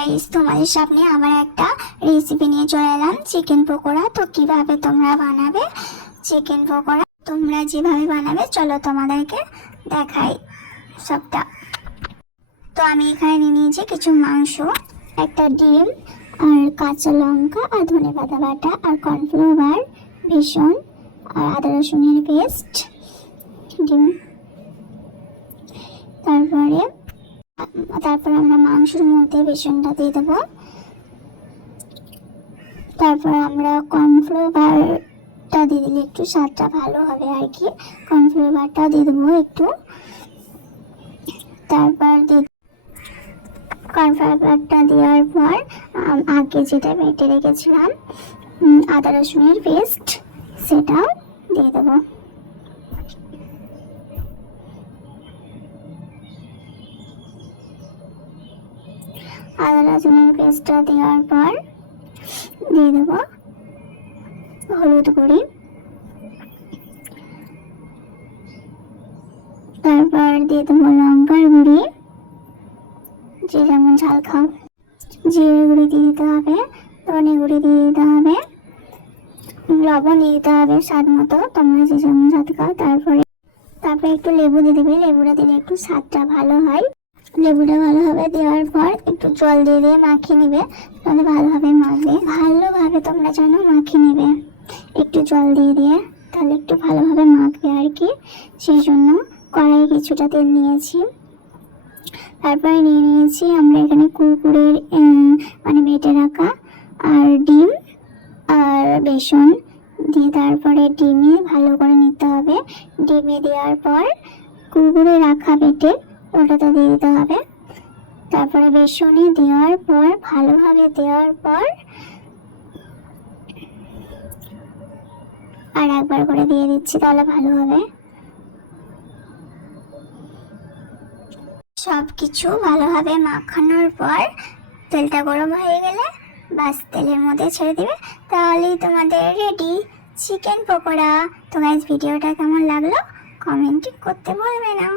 Guys, তোমাদের সামনে আবার একটা রেসিপি নিয়ে চলে এলাম, চিকেন পকোড়া। তো কিভাবে তোমরা বানাবে চিকেন পকোড়া, তোমরা যেভাবে বানাবে চলো তোমাদেরকে দেখাই সবটা। তো আমি এখানে নিয়ে নিয়েছি কিছু মাংস, একটা ডিম, আর কাঁচা লঙ্কা, আর ধনেপাতা বাটা, আর কর্নফ্লাওয়ার, বেসন, আর আদা রসুনের পেস্ট, ডিম। তারপরে আমরা মাংসের মধ্যে বেসনটা দিয়ে দেবো। তারপর আমরা কর্নফ্লাওয়ারটা দিয়ে দিলে একটু স্বাদটা ভালো হবে আর কি। কর্নফ্লাওয়ারটা দিয়ে দেবো একটু। তারপর কর্নফ্লাওয়ারটা দেওয়ার পর আগে যেটা বেটে রেখেছিলাম আদা রসুনের পেস্ট, সেটাও দিয়ে দেবো। আদা রসুনের পেস্টটা দেওয়ার পর দিয়ে দেবো হলুদ গুঁড়ি, তারপর দিয়ে দেবো লঙ্কার গুঁড়ি, যে যেমন ঝাল খাও। জিরে গুঁড়ি দিয়ে দিতে হবে, ধনে গুঁড়ি দিয়ে দিতে হবে, লবণ দিয়ে দিতে হবে স্বাদ মতো, তোমরা যে যেমন স্বাদ খাও। তারপরে একটু লেবু দিয়ে দেবে, লেবুটা দিলে একটু স্বাদটা ভালো হয়। লেবুটা ভালোভাবে দেওয়ার পর একটু জল দিয়ে মাখিয়ে নেবে, তাহলে ভালোভাবে মাখবে। ভালোভাবে তোমরা যেন মাখিয়ে নেবে একটু জল দিয়ে, তাহলে একটু ভালোভাবে মাখবে আর কি। সেই জন্য কড়াইয়ে কিছুটা তেল নিয়েছি। তারপরে নিয়ে নিয়েছি আমরা এখানে কুরকুরের মানে বেটে রাখা, আর ডিম আর বেসন দিয়ে তারপরে ডিমে ভালো করে নিতে হবে। ডিমে দেওয়ার পর কুরকুরে রাখা বেটে ওটাতে দিয়ে দিতে হবে। তারপরে বেসনে দেওয়ার পর ভালোভাবে দেওয়ার পর আর একবার করে দিয়ে দিচ্ছি, তাহলে ভালো হবে। সব কিছু ভালোভাবে মাখানোর পর তেলটা গরম হয়ে গেলে বাস তেলের মধ্যে ছেড়ে দিবে, তাহলেই তোমাদের রেডি চিকেন পকোড়া। তো গাইস, ভিডিওটা কেমন লাগলো কমেন্ট করতে ভুলবে না।